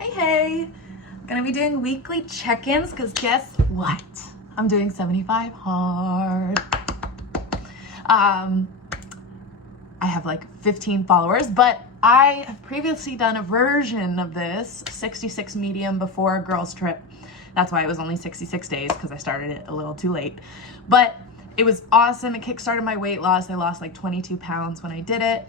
Hey, I'm gonna be doing weekly check-ins because guess what? I'm doing 75 hard. I have like 15 followers, but I have previously done a version of this 66 medium before a girls trip. That's why it was only 66 days because I started it a little too late. But it was awesome. It kickstarted my weight loss. I lost like 22 pounds when I did it.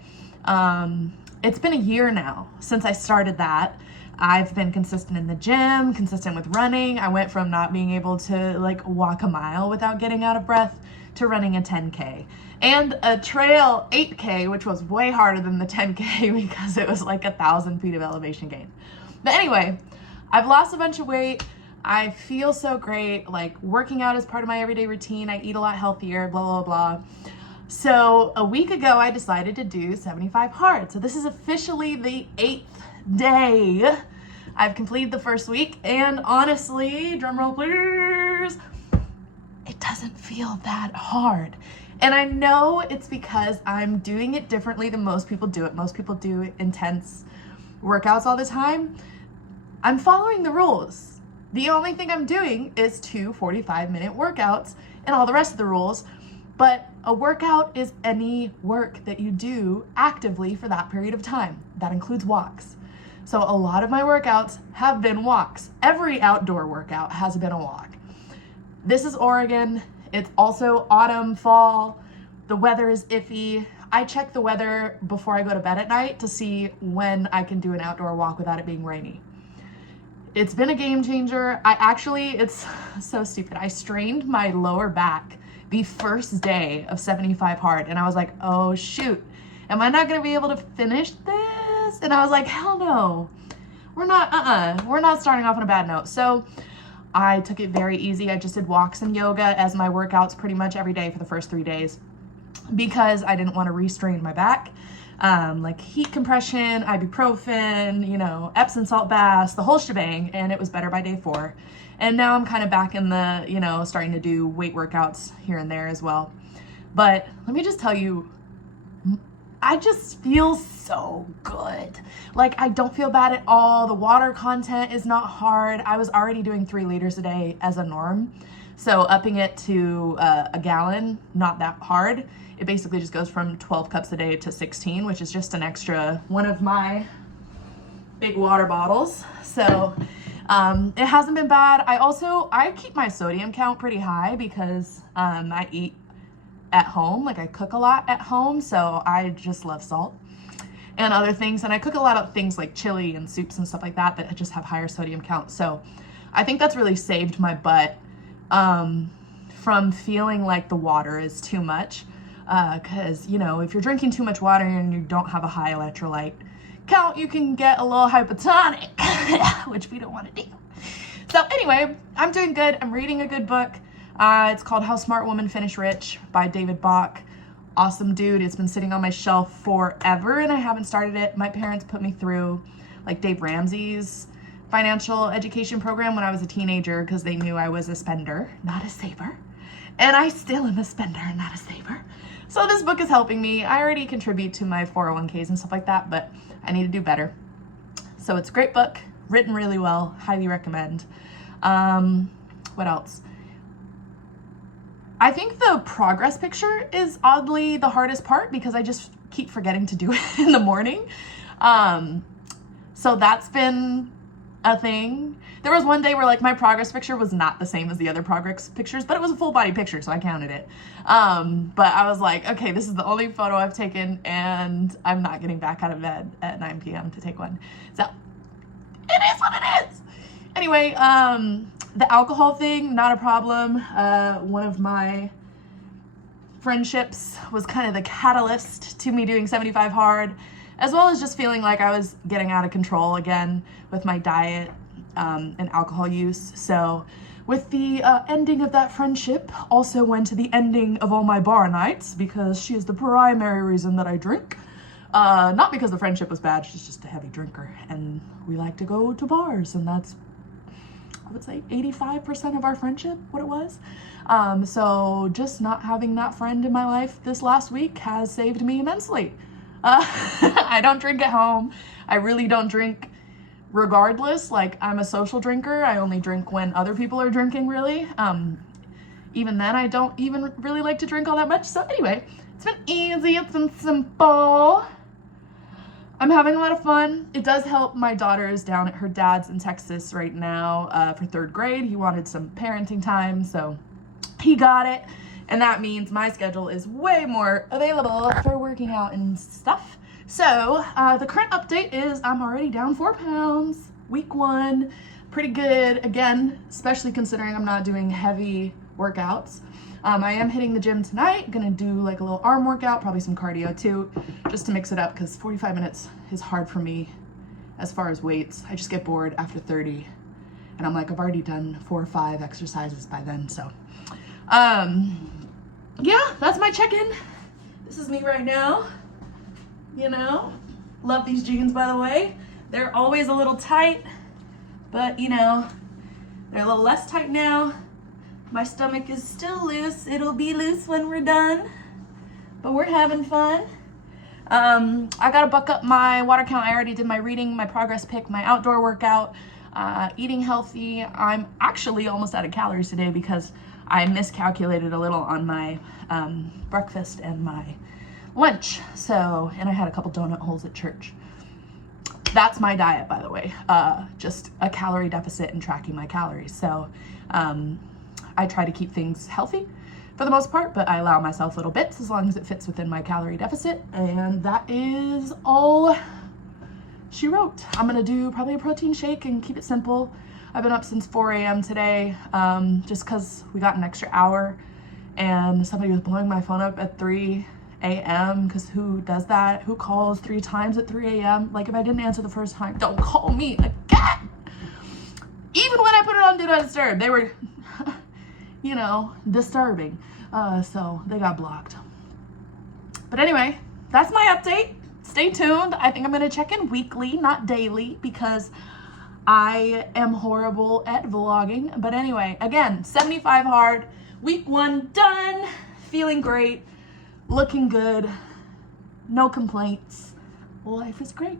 It's been a year now since I started that. I've been consistent in the gym, consistent with running. I went from not being able to like walk a mile without getting out of breath to running a 10K and a trail 8K, which was way harder than the 10K because it was like 1,000 feet of elevation gain. But anyway, I've lost a bunch of weight. I feel so great. Like working out is part of my everyday routine. I eat a lot healthier, blah, blah, blah. So a week ago, I decided to do 75 hard. So this is officially the 8th day. I've completed the first week, and honestly, drumroll please, it doesn't feel that hard. And I know it's because I'm doing it differently than most people do it. Most people do intense workouts all the time. I'm following the rules. The only thing I'm doing is 2 45-minute workouts and all the rest of the rules. But a workout is any work that you do actively for that period of time. That includes walks. So a lot of my workouts have been walks. Every outdoor workout has been a walk. This is Oregon. It's also autumn, fall. The weather is iffy. I check the weather before I go to bed at night to see when I can do an outdoor walk without it being rainy. It's been a game changer. It's so stupid. I strained my lower back the first day of 75 hard, and I was like, oh shoot, am I not gonna be able to finish this? And I was like, hell no, we're not starting off on a bad note. So I took it very easy. I just did walks and yoga as my workouts pretty much every day for the first 3 days because I didn't want to re-strain my back. Like heat compression, ibuprofen, Epsom salt baths, the whole shebang, and it was better by day 4. And now I'm kind of back in the, starting to do weight workouts here and there as well. But let me just tell you, I just feel so good. Like I don't feel bad at all. The water content is not hard. I was already doing 3 liters a day as a norm. So upping it to a gallon, not that hard. It basically just goes from 12 cups a day to 16, which is just an extra one of my big water bottles. So it hasn't been bad. I keep my sodium count pretty high because I eat at home. Like I cook a lot at home, so I just love salt and other things. And I cook a lot of things like chili and soups and stuff like that that just have higher sodium count. So I think that's really saved my butt from feeling like the water is too much. Because, if you're drinking too much water and you don't have a high electrolyte count, you can get a little hypotonic, which we don't want to do. So anyway, I'm doing good. I'm reading a good book. It's called How Smart Women Finish Rich by David Bach. Awesome dude. It's been sitting on my shelf forever and I haven't started it. My parents put me through like Dave Ramsey's financial education program when I was a teenager because they knew I was a spender, not a saver. And I still am a spender, not a saver. So this book is helping me. I already contribute to my 401ks and stuff like that, but I need to do better. So it's a great book, written really well, highly recommend. What else? I think the progress picture is oddly the hardest part because I just keep forgetting to do it in the morning. So that's been a thing. There was one day where like my progress picture was not the same as the other progress pictures, but it was a full body picture, so I counted it. But I was like, okay, this is the only photo I've taken and I'm not getting back out of bed at 9 p.m. to take one. So it is what it is. Anyway, the alcohol thing, not a problem. One of my friendships was kind of the catalyst to me doing 75 hard, as well as just feeling like I was getting out of control again with my diet and alcohol use. So with the ending of that friendship also went to the ending of all my bar nights because she is the primary reason that I drink. Not because the friendship was bad, she's just a heavy drinker and we like to go to bars, and that's, I would say, 85% of our friendship, what it was. So just not having that friend in my life this last week has saved me immensely. I don't drink at home. I really don't drink regardless. Like, I'm a social drinker. I only drink when other people are drinking, really. Even then, I don't even really like to drink all that much. So anyway, it's been easy, it's been simple. I'm having a lot of fun. It does help. My daughter is down at her dad's in Texas right now for 3rd grade. He wanted some parenting time, so he got it. And that means my schedule is way more available for working out and stuff. So the current update is I'm already down 4 pounds. Week 1, pretty good. Again, especially considering I'm not doing heavy workouts. I am hitting the gym tonight. Gonna do like a little arm workout, probably some cardio too, just to mix it up, because 45 minutes is hard for me as far as weights. I just get bored after 30, and I'm like, I've already done 4 or 5 exercises by then. So yeah, that's my check-in. This is me right now. You know, love these jeans, by the way. They're always a little tight, but you know, they're a little less tight now. My stomach is still loose. It'll be loose when we're done, but we're having fun. I gotta buck up my water count. I already did my reading, my progress pick, my outdoor workout, eating healthy. I'm actually almost out of calories today because I miscalculated a little on my breakfast and my lunch. So, and I had a couple donut holes at church. That's my diet, by the way. Just a calorie deficit and tracking my calories. So, I try to keep things healthy for the most part, but I allow myself little bits as long as it fits within my calorie deficit. And that is all she wrote. I'm gonna do probably a protein shake and keep it simple. I've been up since 4 a.m. today, just cause we got an extra hour, and somebody was blowing my phone up at 3 a.m. because who does that? Who calls 3 times at 3 a.m.? Like, if I didn't answer the first time, don't call me again. Even when I put it on Do Not Disturb, they were, you know, disturbing. So they got blocked. But anyway, that's my update. Stay tuned. I think I'm gonna check in weekly, not daily, because I am horrible at vlogging. But anyway, again, 75 hard, week 1 done, feeling great, looking good, no complaints. Life is great.